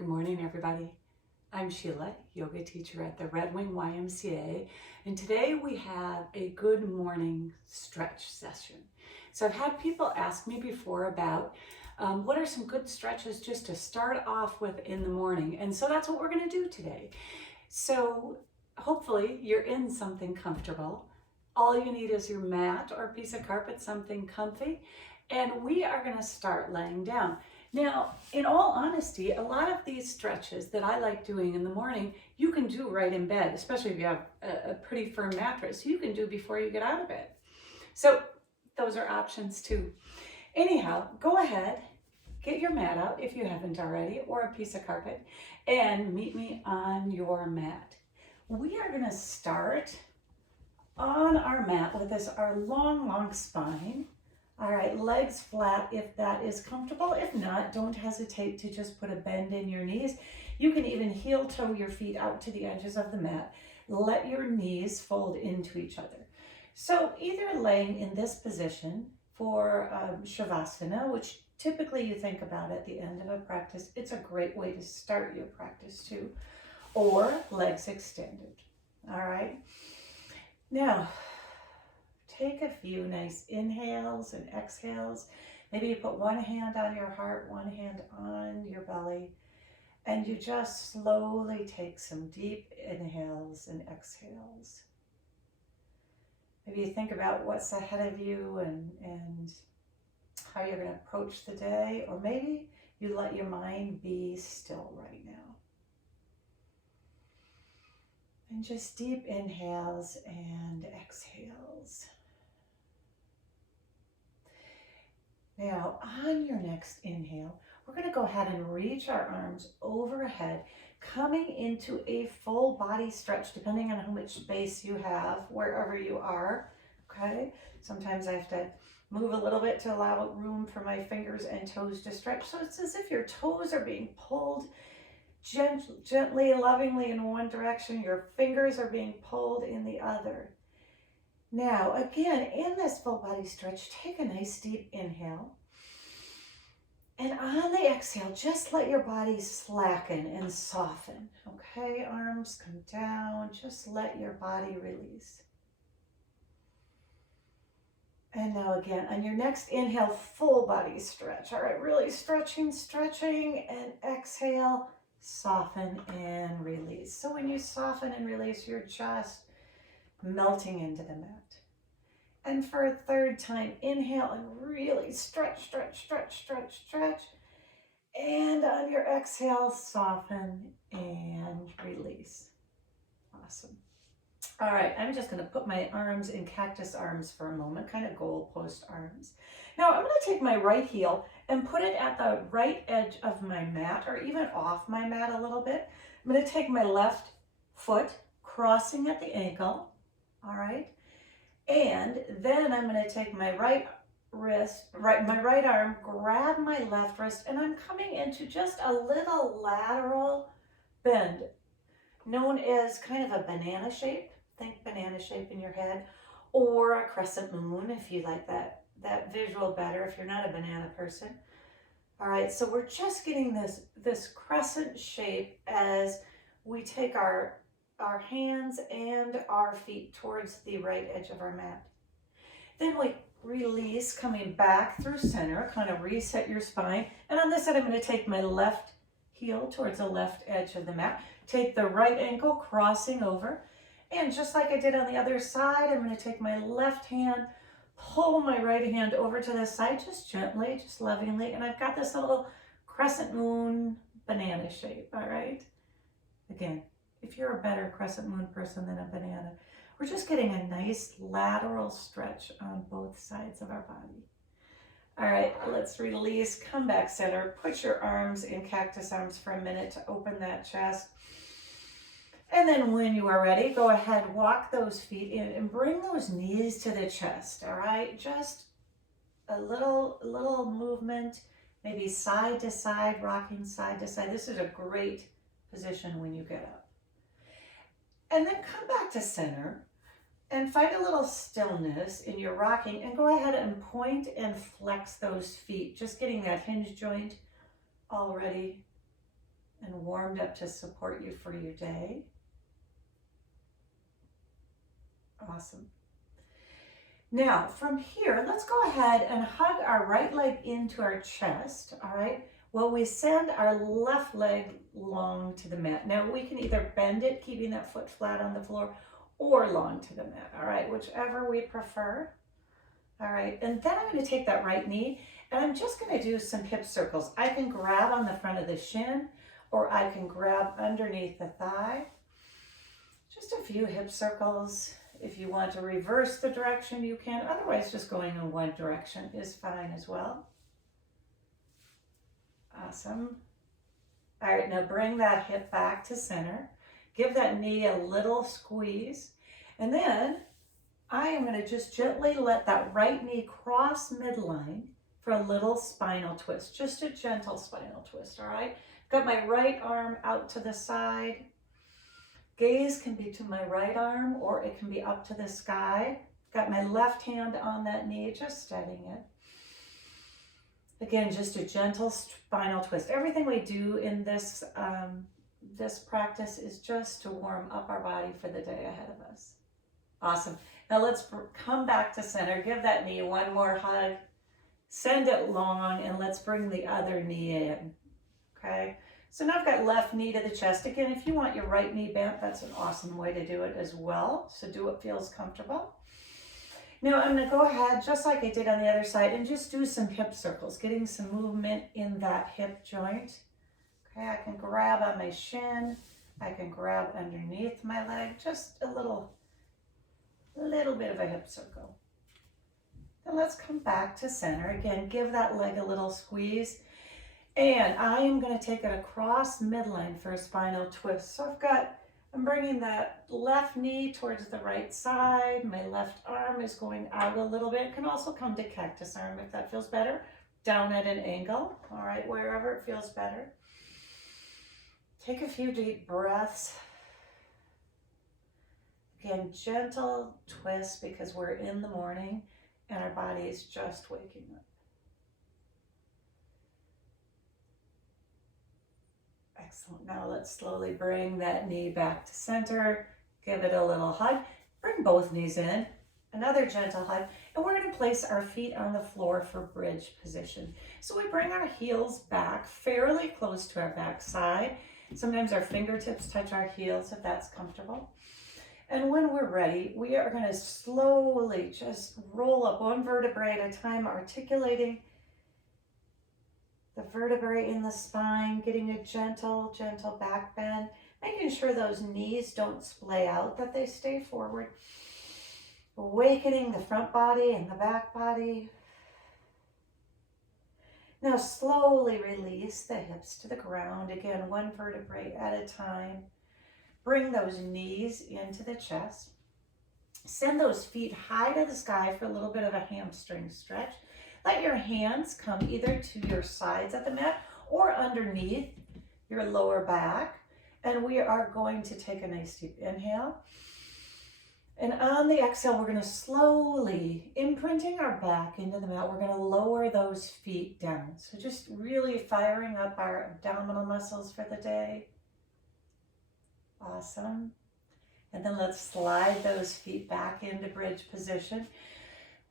Good morning, everybody. I'm Sheila, yoga teacher at the Red Wing YMCA, and today we have a good morning stretch session. So I've had people ask me before about what are some good stretches just to start off with in the morning, and so that's what we're going to do today. So hopefully you're in something comfortable. All you need is your mat or a piece of carpet, something comfy, and we are going to start laying down. Now, in all honesty, a lot of these stretches that I like doing in the morning, you can do right in bed, especially if you have a pretty firm mattress. You can do before you get out of bed. So those are options too. Anyhow, go ahead, get your mat out if you haven't already, or a piece of carpet, and meet me on your mat. We are going to start on our mat with our long spine. All right, legs flat if that is comfortable. If not, don't hesitate to just put a bend in your knees. You can even heel toe your feet out to the edges of the mat. Let your knees fold into each other. So either laying in this position for Shavasana, which typically you think about at the end of a practice. It's a great way to start your practice too. Or legs extended. All right. Now, take a few nice inhales and exhales. Maybe you put one hand on your heart, one hand on your belly, and you just slowly take some deep inhales and exhales. Maybe you think about what's ahead of you and how you're going to approach the day, or maybe you let your mind be still right now. And just deep inhales and exhales. Now, on your next inhale, we're going to go ahead and reach our arms overhead, coming into a full body stretch, depending on how much space you have, wherever you are, okay? Sometimes I have to move a little bit to allow room for my fingers and toes to stretch. So it's as if your toes are being pulled gently, lovingly in one direction. Your fingers are being pulled in the other. Now, again, in this full body stretch, take a nice deep inhale. And on the exhale, just let your body slacken and soften. Okay, arms come down. Just let your body release. And now again, on your next inhale, full body stretch. All right, really stretching, and exhale, soften and release. So when you soften and release, you're just melting into the mat. And for a third time, inhale and really stretch. And on your exhale, soften and release. Awesome. All right, I'm just going to put my arms in cactus arms for a moment, kind of goalpost arms. Now I'm going to take my right heel and put it at the right edge of my mat, or even off my mat a little bit. I'm going to take my left foot crossing at the ankle. All right. And then I'm going to take my right arm, grab my left wrist, and I'm coming into just a little lateral bend, known as kind of a banana shape. Think banana shape in your head, or a crescent moon if you like that visual better if you're not a banana person. All right, so we're just getting this crescent shape as we take our hands and our feet towards the right edge of our mat. Then we release, coming back through center, kind of reset your spine. And on this side, I'm going to take my left heel towards the left edge of the mat. Take the right ankle, crossing over. And just like I did on the other side, I'm going to take my left hand, pull my right hand over to the side, just gently, just lovingly. And I've got this little crescent moon banana shape, all right? Again, if you're a better crescent moon person than a banana, we're just getting a nice lateral stretch on both sides of our body. All right, let's release, come back center, put your arms in cactus arms for a minute to open that chest. And then when you are ready, go ahead, walk those feet in and bring those knees to the chest, all right? Just a little movement, maybe side to side, rocking side to side. This is a great position when you get up. And then come back to center and find a little stillness in your rocking, and go ahead and point and flex those feet, just getting that hinge joint all ready and warmed up to support you for your day. Awesome. Now, from here, let's go ahead and hug our right leg into our chest, all right? While we send our left leg long to the mat. Now, we can either bend it, keeping that foot flat on the floor, or long to the mat, all right? Whichever we prefer. All right, and then I'm going to take that right knee, and I'm just going to do some hip circles. I can grab on the front of the shin, or I can grab underneath the thigh. Just a few hip circles. If you want to reverse the direction, you can. Otherwise, just going in one direction is fine as well. Awesome. All right, now bring that hip back to center. Give that knee a little squeeze. And then I am going to just gently let that right knee cross midline for a little spinal twist. Just a gentle spinal twist, all right? Got my right arm out to the side. Gaze can be to my right arm, or it can be up to the sky. Got my left hand on that knee, just steadying it. Again, just a gentle spinal twist. Everything we do in this, this practice is just to warm up our body for the day ahead of us. Awesome. Now let's come back to center. Give that knee one more hug. Send it long, and let's bring the other knee in, okay? So now I've got left knee to the chest. Again, if you want your right knee bent, that's an awesome way to do it as well. So do what feels comfortable. Now I'm going to go ahead, just like I did on the other side, and just do some hip circles, getting some movement in that hip joint. Okay, I can grab on my shin. I can grab underneath my leg, just a little bit of a hip circle. Then let's come back to center. Again, give that leg a little squeeze. And I am going to take it across midline for a spinal twist. So I'm bringing that left knee towards the right side. My left arm is going out a little bit. It can also come to cactus arm if that feels better. Down at an angle, all right, wherever it feels better. Take a few deep breaths. Again, gentle twist because we're in the morning and our body is just waking up. Excellent. Now let's slowly bring that knee back to center. Give it a little hug. Bring both knees in. Another gentle hug. And we're going to place our feet on the floor for bridge position. So we bring our heels back fairly close to our back side. Sometimes our fingertips touch our heels if that's comfortable. And when we're ready, we are going to slowly just roll up one vertebrae at a time, articulating the vertebrae in the spine, getting a gentle back bend, making sure those knees don't splay out, that they stay forward. Awakening the front body and the back body. Now slowly release the hips to the ground. Again, one vertebrae at a time. Bring those knees into the chest. Send those feet high to the sky for a little bit of a hamstring stretch. Let your hands come either to your sides at the mat or underneath your lower back. And we are going to take a nice deep inhale. And on the exhale, we're going to slowly, imprinting our back into the mat, we're going to lower those feet down. So just really firing up our abdominal muscles for the day. Awesome. And then let's slide those feet back into bridge position.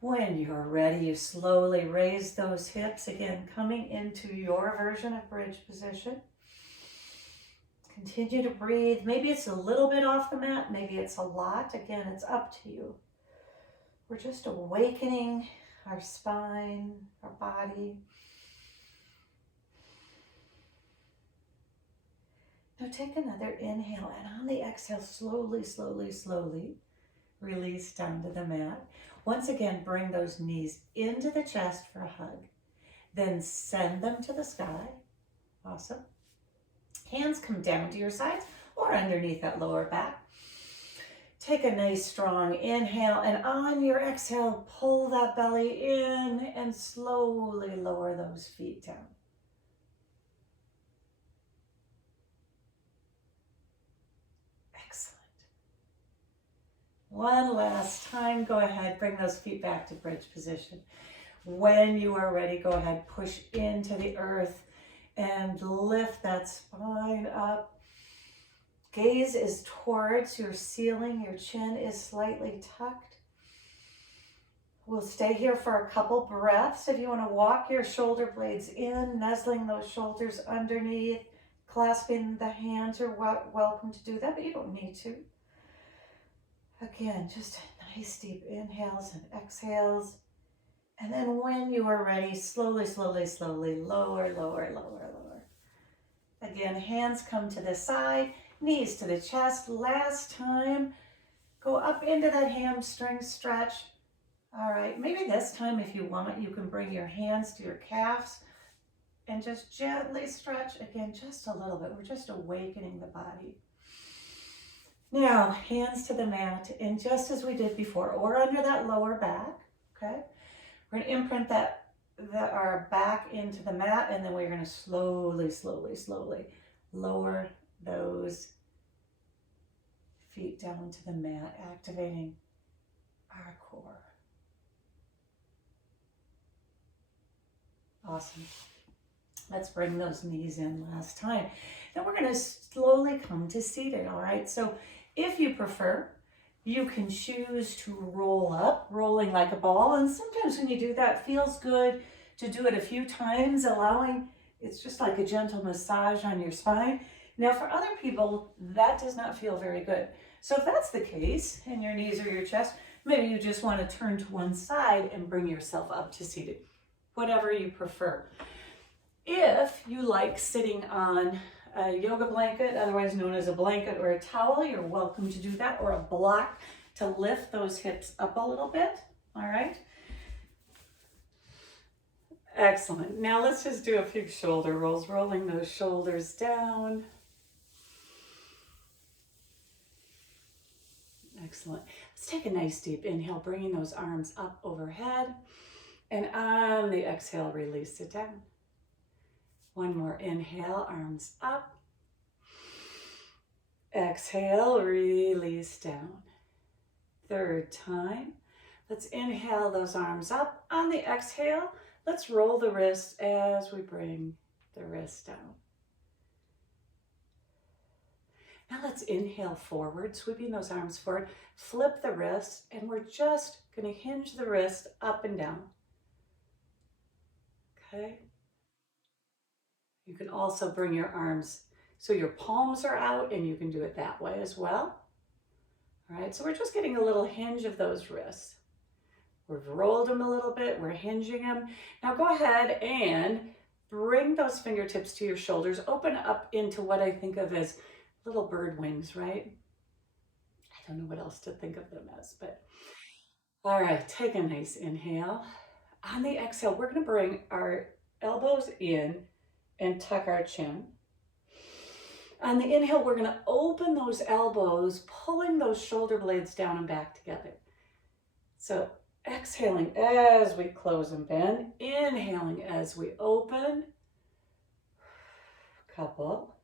When you're ready, you slowly raise those hips, again, coming into your version of bridge position. Continue to breathe. Maybe it's a little bit off the mat, maybe it's a lot. Again, it's up to you. We're just awakening our spine, our body. Now take another inhale, and on the exhale, slowly release down to the mat. Once again, bring those knees into the chest for a hug. Then send them to the sky. Awesome. Hands come down to your sides or underneath that lower back. Take a nice strong inhale, and on your exhale, pull that belly in and slowly lower those feet down. One last time, go ahead, bring those feet back to bridge position. When you are ready, go ahead, push into the earth and lift that spine up. Gaze is towards your ceiling. Your chin is slightly tucked. We'll stay here for a couple breaths. If you want to walk your shoulder blades in, nuzzling those shoulders underneath, clasping the hands, you're welcome to do that, but you don't need to. Again, just nice deep inhales and exhales. And then when you are ready, slowly, slowly, slowly, lower, lower, lower, lower. Again, hands come to the side, knees to the chest. Last time, go up into that hamstring stretch. All right, maybe this time if you want, you can bring your hands to your calves and just gently stretch. Again, just a little bit. We're just awakening the body. Now, hands to the mat, and just as we did before, or under that lower back, okay? We're going to imprint our back into the mat, and then we're going to slowly, slowly, slowly lower those feet down to the mat, activating our core. Awesome. Let's bring those knees in last time. Then we're going to slowly come to seated, all right? So if you prefer, you can choose to roll up, rolling like a ball. And sometimes when you do that, it feels good to do it a few times, allowing, it's just like a gentle massage on your spine. Now for other people, that does not feel very good. So if that's the case, and your knees or your chest, maybe you just want to turn to one side and bring yourself up to seated, whatever you prefer. If you like sitting on a yoga blanket, otherwise known as a blanket or a towel, you're welcome to do that, or a block to lift those hips up a little bit, all right? Excellent. Now let's just do a few shoulder rolls, rolling those shoulders down. Excellent. Let's take a nice deep inhale, bringing those arms up overhead, and on the exhale, release it down. One more inhale, arms up. Exhale, release down. Third time. Let's inhale those arms up. On the exhale, let's roll the wrist as we bring the wrist down. Now let's inhale forward, sweeping those arms forward. Flip the wrist, and we're just going to hinge the wrist up and down. Okay? You can also bring your arms so your palms are out, and you can do it that way as well. All right, so we're just getting a little hinge of those wrists. We've rolled them a little bit, we're hinging them. Now go ahead and bring those fingertips to your shoulders, open up into what I think of as little bird wings, right? I don't know what else to think of them as, but all right, take a nice inhale. On the exhale, we're gonna bring our elbows in and tuck our chin. On the inhale, we're going to open those elbows, pulling those shoulder blades down and back together. So exhaling as we close and bend, inhaling as we open. Couple.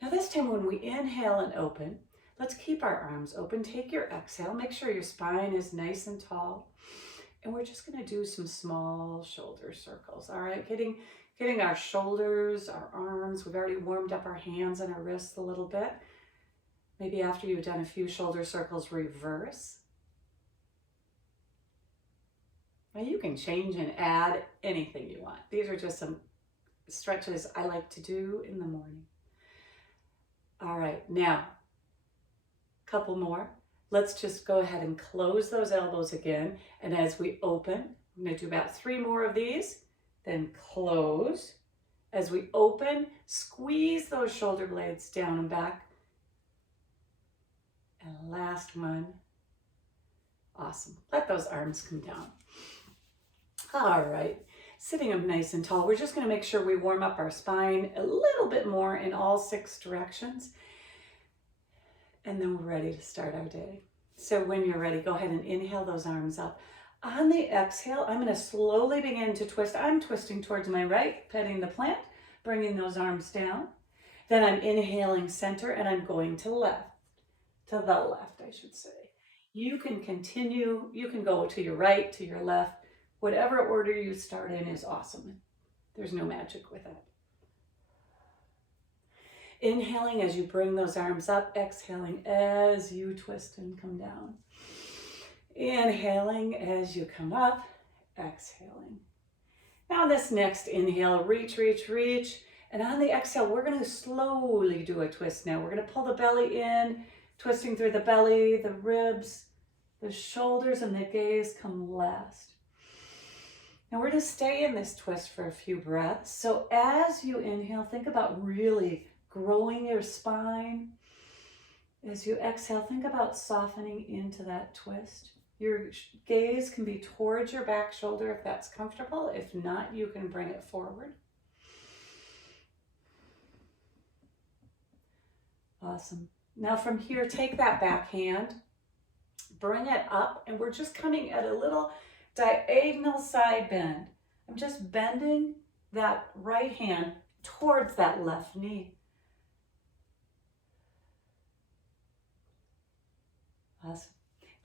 Now this time when we inhale and open, let's keep our arms open. Take your exhale. Make sure your spine is nice and tall. And we're just going to do some small shoulder circles. All right, getting our shoulders, our arms. We've already warmed up our hands and our wrists a little bit. Maybe after you've done a few shoulder circles, reverse. Now you can change and add anything you want. These are just some stretches I like to do in the morning. All right, now, couple more. Let's just go ahead and close those elbows again. And as we open, I'm going to do about 3 more of these, then close. As we open, squeeze those shoulder blades down and back. And last one. Awesome. Let those arms come down. All right. Sitting up nice and tall, we're just going to make sure we warm up our spine a little bit more in all 6 directions. And then we're ready to start our day. So when you're ready, go ahead and inhale those arms up. On the exhale, I'm going to slowly begin to twist. I'm twisting towards my right, petting the plant, bringing those arms down. Then I'm inhaling center, and I'm going to the left, I should say. You can continue, you can go to your right, to your left, whatever order you start in is awesome. There's no magic with it. Inhaling as you bring those arms up, exhaling as you twist and come down. Inhaling as you come up, exhaling. Now this next inhale, reach, reach, reach. And on the exhale, we're going to slowly do a twist now. We're going to pull the belly in, twisting through the belly, the ribs, the shoulders, and the gaze come last. Now we're going to stay in this twist for a few breaths. So as you inhale, think about really growing your spine. As you exhale, think about softening into that twist. Your gaze can be towards your back shoulder if that's comfortable. If not, you can bring it forward. Awesome. Now from here, take that back hand, bring it up, and we're just coming at a little diagonal side bend. I'm just bending that right hand towards that left knee. Awesome.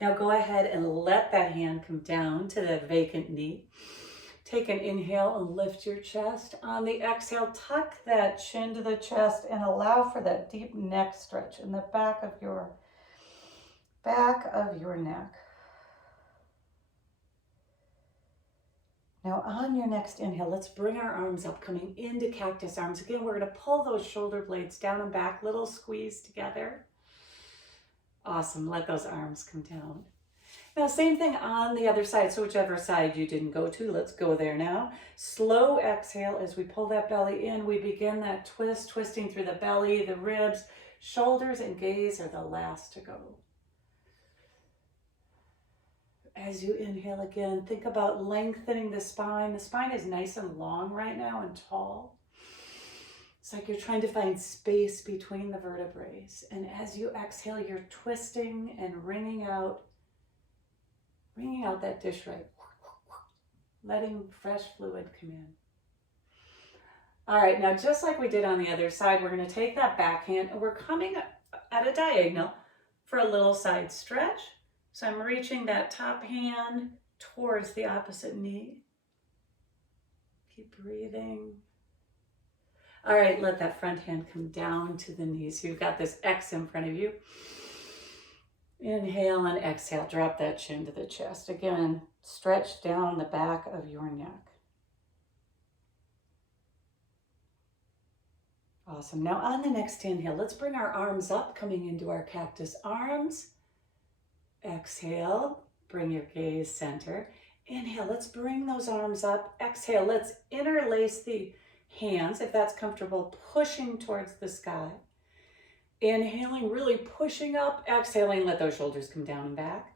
Now go ahead and let that hand come down to the vacant knee. Take an inhale and lift your chest. On the exhale, tuck that chin to the chest and allow for that deep neck stretch in the back of your neck. Now on your next inhale, let's bring our arms up, coming into cactus arms. Again, we're going to pull those shoulder blades down and back, little squeeze together. Awesome, let those arms come down. Now same thing on the other side, so whichever side you didn't go to, let's go there now. Slow exhale as we pull that belly in, we begin that twist, twisting through the belly, the ribs, shoulders and gaze are the last to go. As you inhale again, think about lengthening the spine. The spine is nice and long right now and tall. It's like you're trying to find space between the vertebrae. And as you exhale, you're twisting and wringing out that dish right. Letting fresh fluid come in. All right, now just like we did on the other side, we're going to take that backhand and we're coming at a diagonal for a little side stretch. So I'm reaching that top hand towards the opposite knee. Keep breathing. All right, let that front hand come down to the knee. So you've got this X in front of you. Inhale and exhale, drop that chin to the chest. Again, stretch down the back of your neck. Awesome. Now on the next inhale, let's bring our arms up, coming into our cactus arms. Exhale, bring your gaze center. Inhale, let's bring those arms up. Exhale, let's interlace the hands, if that's comfortable, pushing towards the sky. Inhaling, really pushing up. Exhaling, let those shoulders come down and back.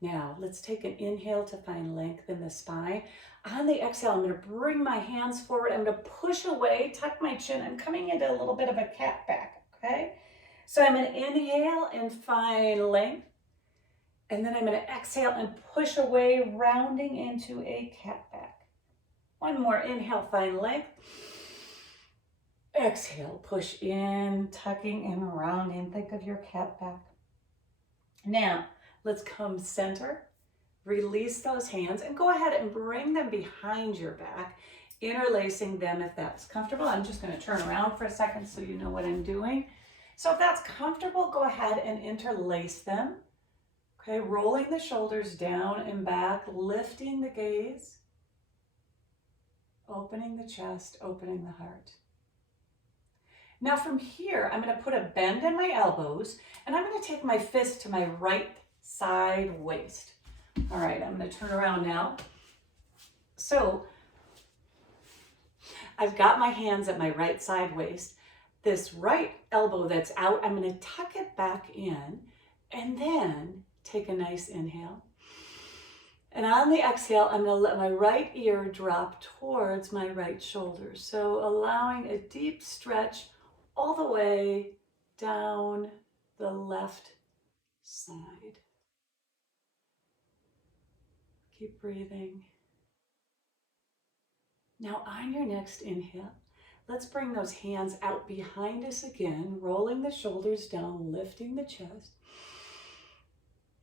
Now, let's take an inhale to find length in the spine. On the exhale, I'm going to bring my hands forward. I'm going to push away, tuck my chin. I'm coming into a little bit of a cat back, okay? So I'm going to inhale and find length. And then I'm going to exhale and push away, rounding into a cat back. One more inhale, find length. Exhale, push in, tucking and rounding. Think of your cat back. Now, let's come center. Release those hands and go ahead and bring them behind your back, interlacing them if that's comfortable. I'm just going to turn around for a second so you know what I'm doing. So if that's comfortable, go ahead and interlace them. Okay, rolling the shoulders down and back, lifting the gaze, opening the chest, opening the heart. Now from here, I'm going to put a bend in my elbows and I'm going to take my fist to my right side waist. All right, I'm going to turn around now. So I've got my hands at my right side waist. This right elbow that's out, I'm going to tuck it back in and then take a nice inhale. And on the exhale, I'm going to let my right ear drop towards my right shoulder. So allowing a deep stretch all the way down the left side. Keep breathing. Now on your next inhale, Let's bring those hands out behind us again, rolling the shoulders down, lifting the chest.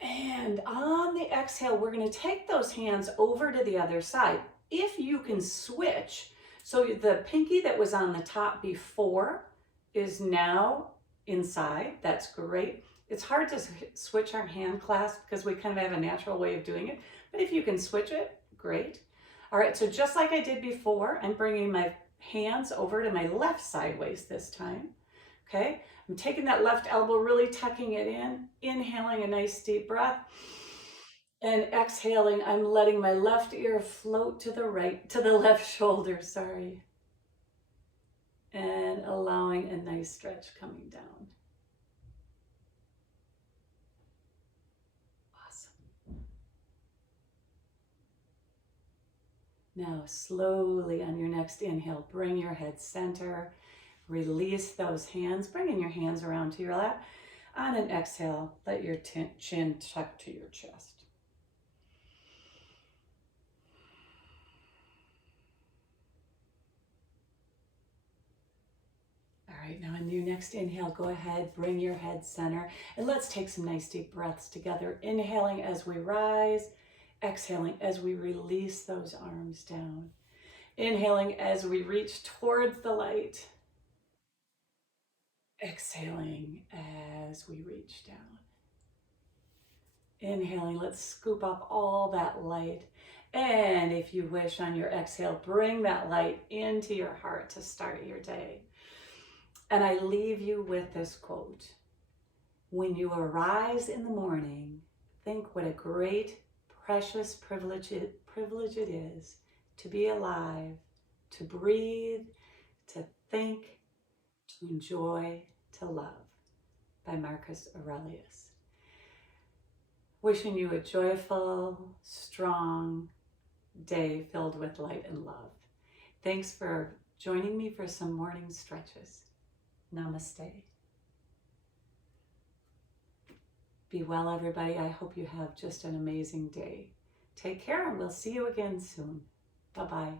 And on the exhale, we're going to take those hands over to the other side. If you can switch, so the pinky that was on the top before is now inside, that's great. It's hard to switch our hand clasp because we kind of have a natural way of doing it, but if you can switch it, great. All right, so just like I did before, I'm bringing my hands over to my left sideways this time, okay? I'm taking that left elbow, really tucking it in, inhaling a nice deep breath, and exhaling, I'm letting my left ear float to the right, to the left shoulder, sorry. And allowing a nice stretch coming down. Awesome. Now slowly on your next inhale, bring your head center, release those hands, bringing your hands around to your lap. On an exhale, let your chin tuck to your chest. All right, now on your next inhale, go ahead, bring your head center, and let's take some nice deep breaths together. Inhaling as we rise, exhaling as we release those arms down. Inhaling as we reach towards the light. Exhaling as we reach down. Inhaling, let's scoop up all that light. And if you wish, on your exhale, bring that light into your heart to start your day. And I leave you with this quote. When you arise in the morning, think what a great, precious privilege it is to be alive, to breathe, to think, to enjoy, to love, by Marcus Aurelius. Wishing you a joyful, strong day filled with light and love. Thanks for joining me for some morning stretches. Namaste. Be well, everybody. I hope you have just an amazing day. Take care, and we'll see you again soon. Bye-bye.